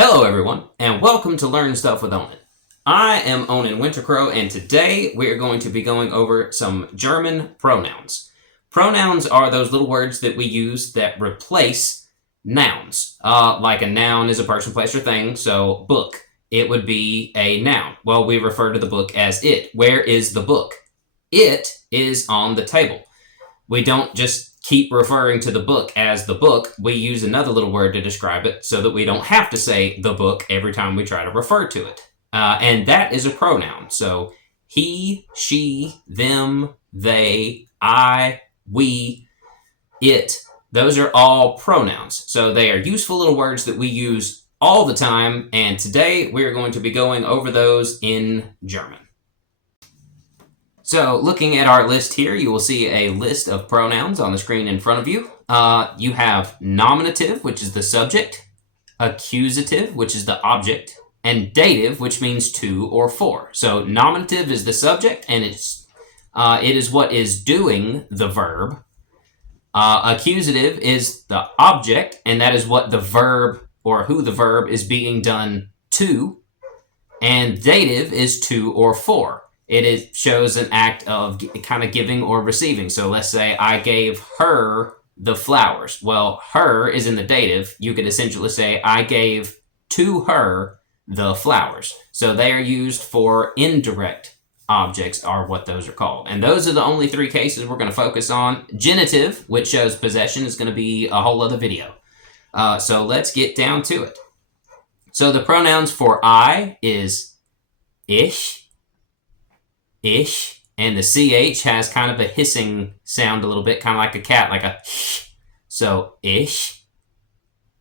Hello everyone, and welcome to Learn Stuff with Onen. I am Onen Wintercrow, and today we are going to be going over some German pronouns. Pronouns are those little words that we use that replace nouns. Like a noun is a person, place, or thing, so book. It would be a noun. Well, we refer to the book as it. Where is the book? It is on the table. We don't just keep referring to the book as the book. We use another little word to describe it so that we don't have to say the book every time we try to refer to it. And that is a pronoun. So he, she, them, they, I, we, it. Those are all pronouns. So they are useful little words that we use all the time. And today we're going to be going over those in German. So looking at our list here, you will see a list of pronouns on the screen in front of you. You have nominative, which is the subject, accusative, which is the object, and dative, which means to or for. So nominative is the subject, and it is what is doing the verb. Accusative is the object, and that is what the verb or who the verb is being done to. And dative is to or for. It shows an act of kind of giving or receiving. So let's say I gave her the flowers. Well, her is in the dative. You could essentially say I gave to her the flowers. So they are used for indirect objects are what those are called. And those are the only three cases we're going to focus on. Genitive, which shows possession, is going to be a whole other video. So let's get down to it. So the pronouns for I is ich, and the ch has kind of a hissing sound a little bit, kind of like a cat, like a sh. So ich.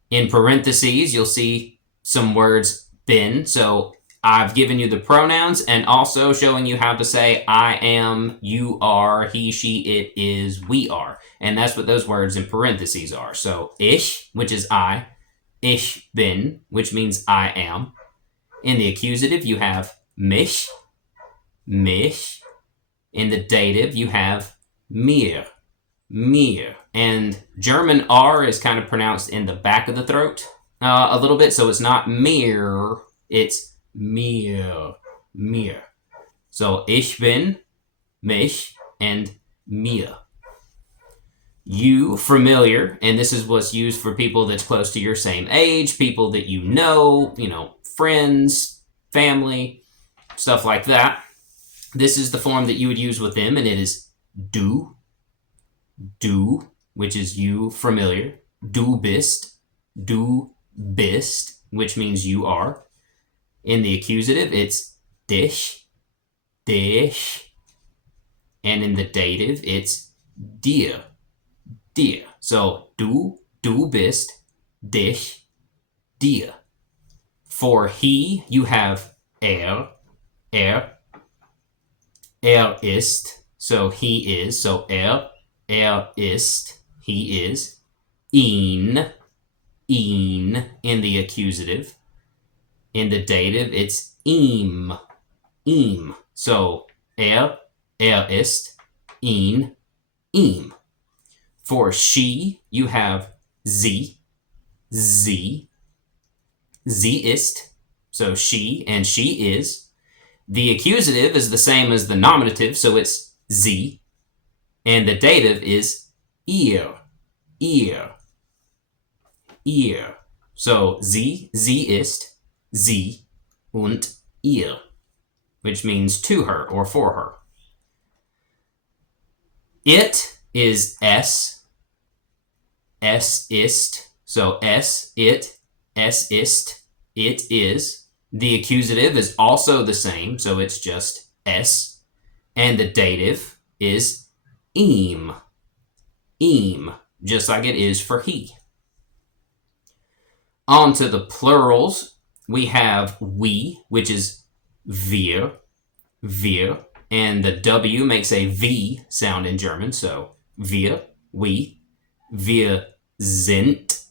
In parentheses, you'll see some words bin. So I've given you the pronouns and also showing you how to say I am, you are, he, she, it is, we are. And that's what those words in parentheses are. So ich, which is I. Ich bin, which means I am. In the accusative, you have mich. In the dative, you have mir. And German R is kind of pronounced in the back of the throat a little bit, so it's not mir, it's mir. So ich bin, mich, and mir. You, familiar, and this is what's used for people that's close to your same age, people that you know, friends, family, stuff like that. This is the form that you would use with them, and it is du, which is you, familiar. Du bist, which means you are. In the accusative, it's dich. And in the dative, it's dir. So du bist, dich, dir. For he, you have er ist, so he is, so er ist, he is. Ihn, in the accusative. In the dative, it's ihm. So er ist, ihn, ihm. For she, you have sie ist, so she, and she is. The accusative is the same as the nominative, so it's sie. And the dative is ihr. So sie ist, sie, und ihr, which means to her or for her. It is es ist, so es, it, es ist, it is. The accusative is also the same, so it's just es. And the dative is ihm, just like it is for he. On to the plurals, we have we, which is wir, and the W makes a V sound in German, so wir, we, wir sind.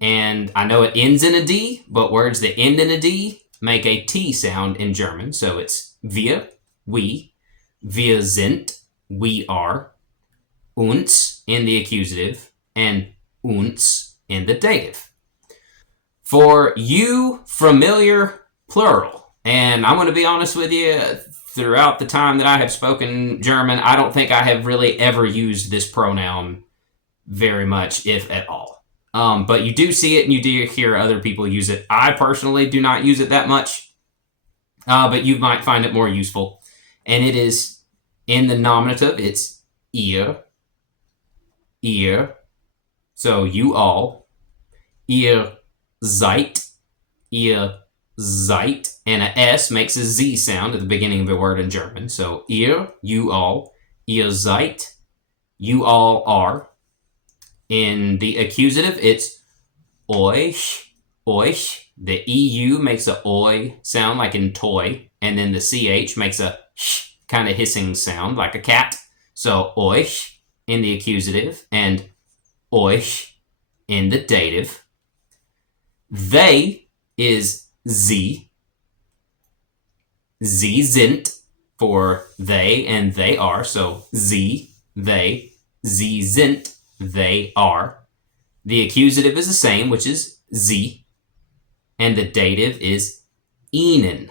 And I know it ends in a D, but words that end in a D make a T sound in German. So it's wir, we, wir sind, we are, uns in the accusative, and uns in the dative. For you, familiar, plural. And I'm going to be honest with you, throughout the time that I have spoken German, I don't think I have really ever used this pronoun very much, if at all. But you do see it and you do hear other people use it. I personally do not use it that much, but you might find it more useful. And it is in the nominative, it's ihr, ihr. So you all, ihr seid, ihr seid, and a S makes a Z sound at the beginning of a word in German. So ihr, you all, ihr seid, you all are. In the accusative, it's euch, euch. The EU makes a oi sound like in toy, and then the CH makes a sh kind of hissing sound like a cat. So euch in the accusative and euch in the dative. They is sie. Sie sind for they and they are. So sie, they, sie sind, they are. The accusative is the same, which is sie. And the dative is ihnen.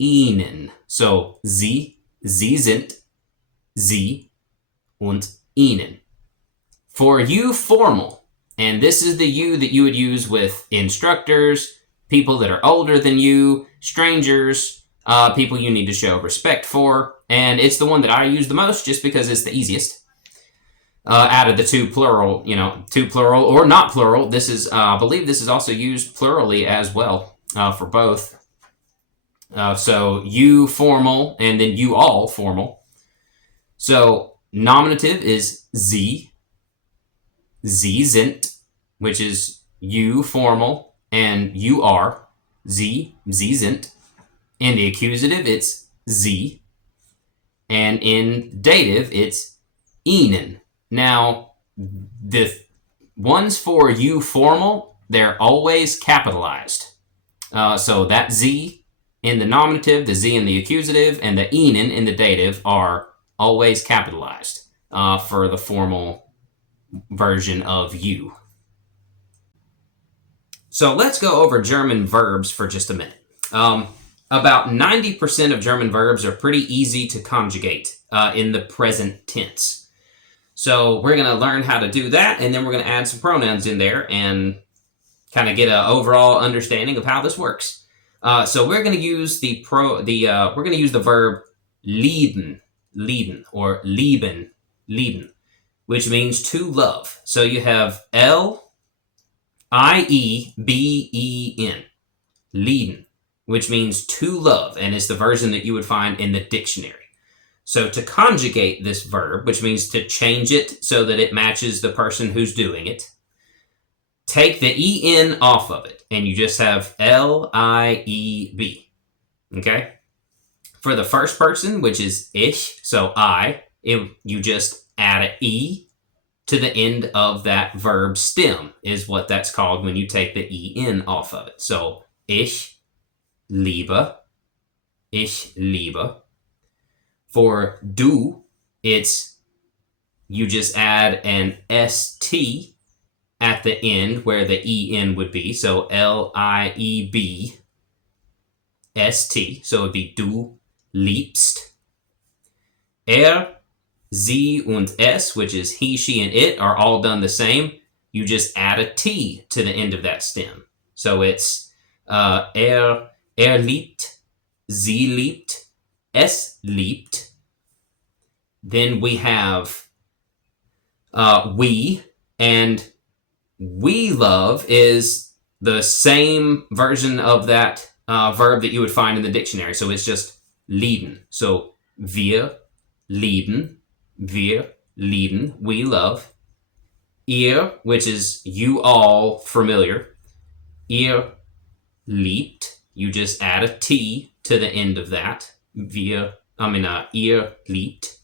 Ihnen. So sie, sie sind, sie und ihnen. For you, formal. And this is the you that you would use with instructors, people that are older than you, strangers, people you need to show respect for. And it's the one that I use the most just because it's the easiest. Out of the two plural, two plural or not plural. This is, I believe this is also used plurally as well for both. So you formal and then you all formal. So nominative is sie, sie sind, which is you formal and you are, sie, sie sind. In the accusative, it's sie. And in dative, it's ihnen. Now, the ones for you formal, they're always capitalized. So that Z in the nominative, the Z in the accusative, and the ihnen in the dative are always capitalized for the formal version of you. So let's go over German verbs for just a minute. About 90% of German verbs are pretty easy to conjugate in the present tense. So we're going to learn how to do that, and then we're going to add some pronouns in there and kind of get an overall understanding of how this works. So we're going to use the verb lieben, lieben, or lieben, lieben, which means to love. So you have Lieben, lieben, which means to love, and it's the version that you would find in the dictionary. So to conjugate this verb, which means to change it so that it matches the person who's doing it, take the en off of it, and you just have lieb. Okay? For the first person, which is ich, so you just add an e to the end of that verb stem, is what that's called when you take the en off of it. So ich liebe, ich liebe. For du, you just add an st at the end where the en would be. So lieb, st. So it would be du liebst. Sie und es, which is he, she, and it, are all done the same. You just add a t to the end of that stem. So it's liebt, sie liebt, es liebt. Then we have we, and we love is the same version of that verb that you would find in the dictionary. So it's just lieben. So wir lieben, we love. Ihr, which is you all, familiar. Ihr liebt, you just add a t to the end of that. Ihr liebt.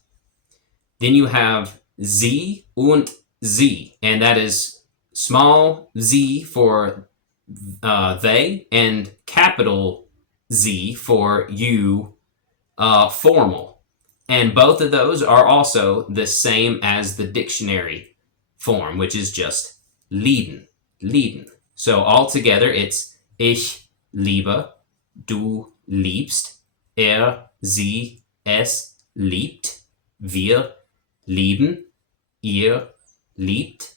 Then you have sie und sie, and that is small z for they and capital Z for you, formal. And both of those are also the same as the dictionary form, which is just lieben, lieben. So all together, it's ich liebe, du liebst, sie, es liebt, wir lieben, ihr liebt,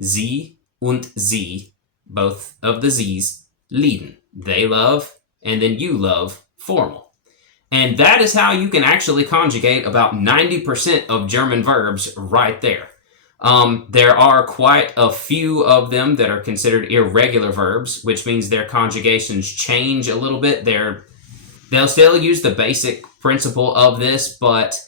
sie und sie, both of the z's, lieben. They love, and then you love, formal. And that is how you can actually conjugate about 90% of German verbs right there. There are quite a few of them that are considered irregular verbs, which means their conjugations change a little bit. They'll still use the basic principle of this, but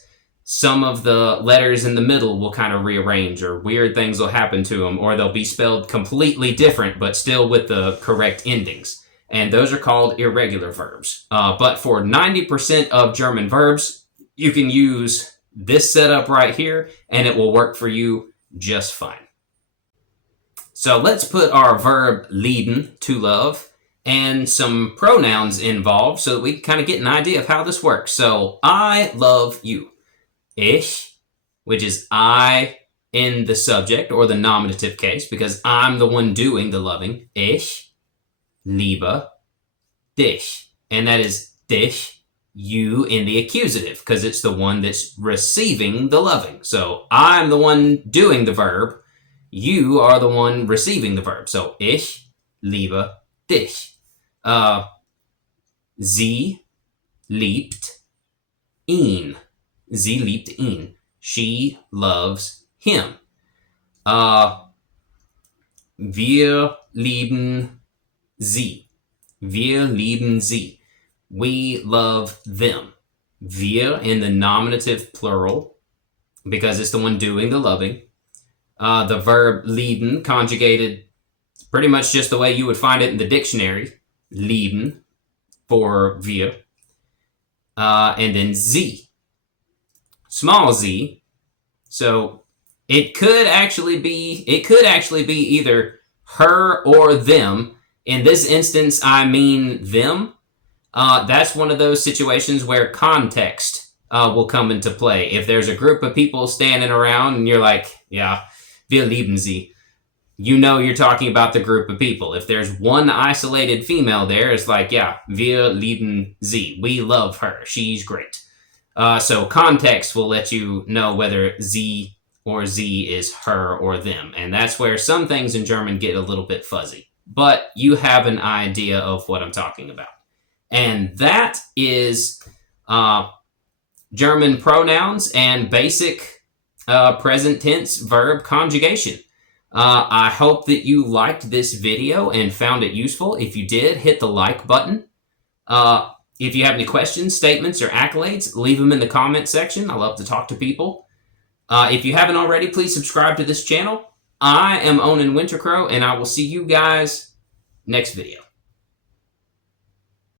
some of the letters in the middle will kind of rearrange, or weird things will happen to them, or they'll be spelled completely different, but still with the correct endings. And those are called irregular verbs. But for 90% of German verbs, you can use this setup right here, and it will work for you just fine. So let's put our verb lieben, to love, and some pronouns involved so that we can kind of get an idea of how this works. So I love you. Ich, which is I in the subject or the nominative case, because I'm the one doing the loving. Ich liebe dich. And that is dich, you in the accusative, because it's the one that's receiving the loving. So I'm the one doing the verb. You are the one receiving the verb. So ich liebe dich. Sie liebt ihn. Sie liebt ihn. She loves him. Wir lieben sie. Wir lieben sie. We love them. Wir in the nominative plural, because it's the one doing the loving. The verb lieben conjugated pretty much just the way you would find it in the dictionary. Lieben for wir. And then sie. Small z. So it could actually be either her or them. In this instance, I mean them. That's one of those situations where context will come into play. If there's a group of people standing around and you're like, yeah, wir lieben sie, you know you're talking about the group of people. If there's one isolated female there, it's like, yeah, wir lieben sie. We love her. She's great. So context will let you know whether sie or sie is her or them. And that's where some things in German get a little bit fuzzy. But you have an idea of what I'm talking about. And that is German pronouns and basic present tense verb conjugation. I hope that you liked this video and found it useful. If you did, hit the like button. If you have any questions, statements, or accolades, leave them in the comment section. I love to talk to people. If you haven't already, please subscribe to this channel. I am Onen Wintercrow, and I will see you guys next video.